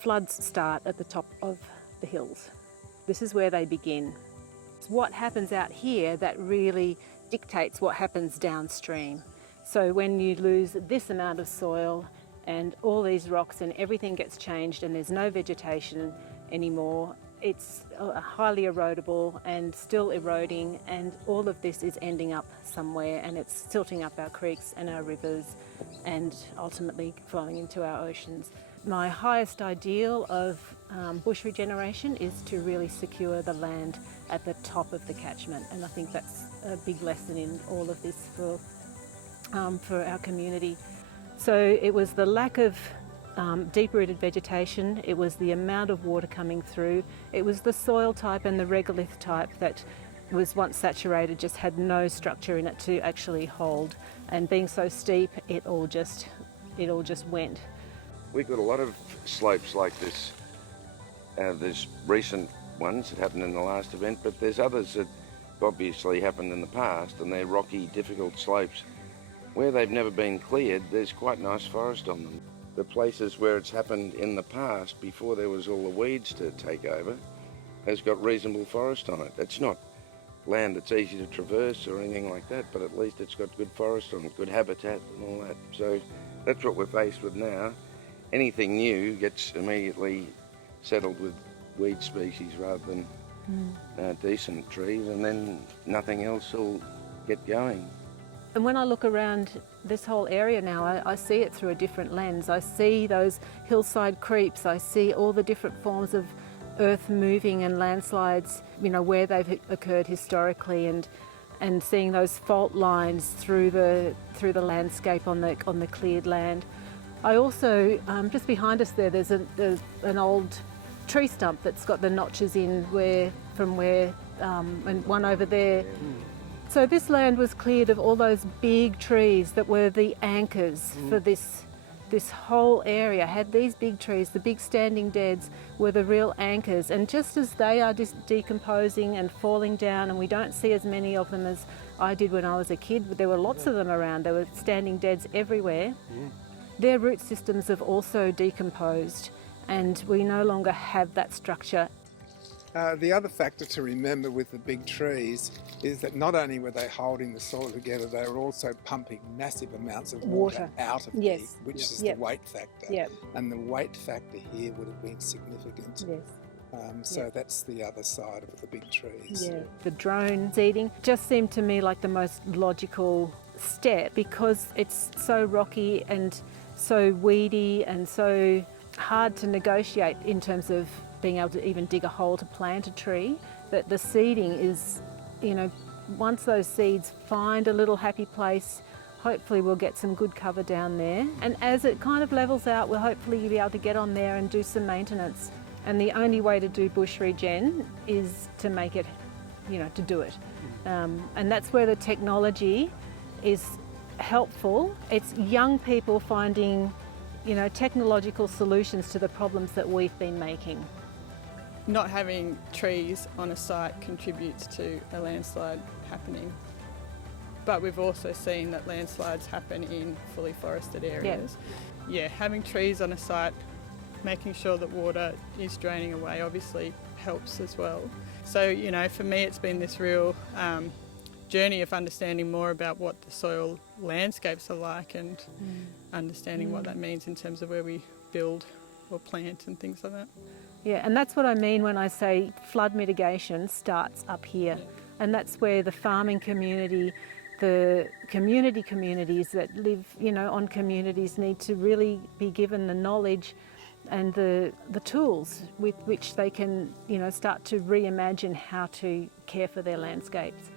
Floods start at the top of the hills. This is where they begin. It's what happens out here that really dictates what happens downstream. So when you lose this amount of soil and all these rocks and everything gets changed and there's no vegetation anymore, it's highly erodible and still eroding, and all of this is ending up somewhere, and it's silting up our creeks and our rivers and ultimately flowing into our oceans. My highest ideal of bush regeneration is to really secure the land at the top of the catchment, and I think that's a big lesson in all of this for our community. So it was the lack of deep-rooted vegetation, it was the amount of water coming through, it was the soil type and the regolith type that was once saturated, just had no structure in it to actually hold, and being so steep, it all just went. We've got a lot of slopes like this. There's recent ones that happened in the last event, but there's others that obviously happened in the past, and they're rocky, difficult slopes. Where they've never been cleared, there's quite nice forest on them. The places where it's happened in the past, before there was all the weeds to take over, has got reasonable forest on it. It's not land that's easy to traverse or anything like that, but at least it's got good forest on it, good habitat and all that. So that's what we're faced with now. Anything new gets immediately settled with weed species rather than decent trees, and then nothing else will get going. And when I look around this whole area now, I see it through a different lens. I see those hillside creeps, I see all the different forms of earth moving and landslides, you know, where they've occurred historically, and seeing those fault lines through the landscape on the cleared land. I also, just behind us there's an old tree stump that's got the notches in and one over there. So this land was cleared of all those big trees that were the anchors for this whole area. Had these big trees, the big standing deads were the real anchors, and just as they are decomposing and falling down, and we don't see as many of them as I did when I was a kid, but there were lots of them around, there were standing deads everywhere. Their root systems have also decomposed, and we no longer have that structure. The other factor to remember with the big trees is that not only were they holding the soil together, they were also pumping massive amounts of water out of there, which is the weight factor. And the weight factor here would have been significant. So that's the other side of the big trees. The drone seeding just seemed to me like the most logical step, because it's so rocky and so weedy and so hard to negotiate in terms of being able to even dig a hole to plant a tree, that the seeding is, you know, once those seeds find a little happy place, hopefully we'll get some good cover down there. And as it kind of levels out, we'll hopefully be able to get on there and do some maintenance. And the only way to do bush regen is to make it, you know, to do it. And that's where the technology is helpful. It's young people finding, you know, technological solutions to the problems that we've been making. Not having trees on a site contributes to a landslide happening. But we've also seen that landslides happen in fully forested areas. Having trees on a site, making sure that water is draining away obviously helps as well. So, you know, for me it's been this real journey of understanding more about what the soil landscapes are like, and understanding what that means in terms of where we build or plant and things like that. Yeah, and that's what I mean when I say flood mitigation starts up here. And that's where the farming community, the communities that live, you know, on communities need to really be given the knowledge and the tools with which they can, you know, start to reimagine how to care for their landscapes.